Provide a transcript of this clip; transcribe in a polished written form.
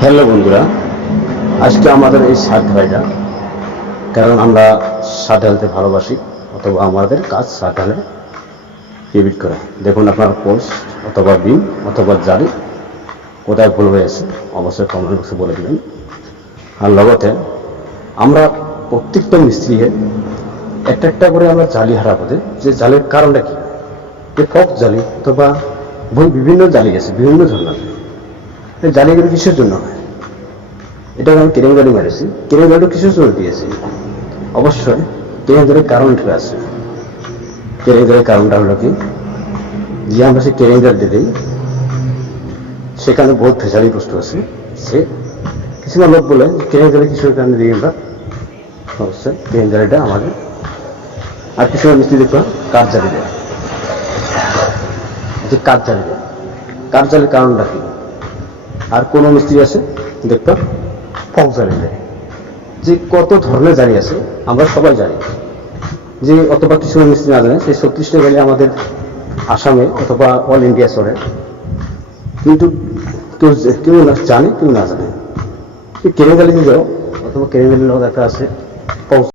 Hello বন্ধুরা, আজকে আমাদের এই শাক ঢালাইটা, কারণ আমরা শাক ঢালতে ভালোবাসি, অথবা আমাদের কাজ শাক ঢালে রিপিট করা। দেখুন আপনার পোস্ট অথবা বিম অথবা জারি কোথায় ভুল হয়েছে অবশ্যই কমেন্ট বক্সে বলে দেবেন। আর লগতে আমরা প্রত্যেকটা মিস্ত্রিকে একটা একটা করে আমরা জালি হারাবো, যে জালের কারণটা কি, যে ফক জালি অথবা বিভিন্ন জালি আছে, বিভিন্ন ধরনের জালিগুলো কিসের জন্য হয়। এটা আমি কেরিং গাড়ি মেরেছি, কেরিং গাড়ি কিসের জন্য দিয়েছি, অবশ্যই কেরিং গাড়ির কারণটা আছে। কেরিং গাড়ির কারণটা হলো কি, যে আমরা সেই কেরিং গাড়ি দিই সেখানে বহুত ভেজালি বস্তু আছে। সে কিছু লোক বলে কেরিং গাড়ি কিসের কারণে দিই আমরা, অবশ্যই কেরিং গাড়িটা আমাদের। আর কিছু মিস্ত্রি দেখবা কাঠ জ্বালি দেয়, যে কাঠ জ্বালি দেয়, কাঠ জ্বালির কারণটা কি। আর কোনো মিস্ত্রি আছে দেখবা ফক জ্বালি দেয়। যে কত ধরনের জালি আছে আমরা সবাই জানি, যে অথবা কিছু মিস্ত্রি না জানে সেই 36টা গাড়ি আমাদের আসামে অথবা অল ইন্ডিয়া চলে, কিন্তু কেউ কেউ না জানে, কেউ না জানে। কেরিং গালি দিয়ে যাও অথবা কেরিং গালির একটা আছে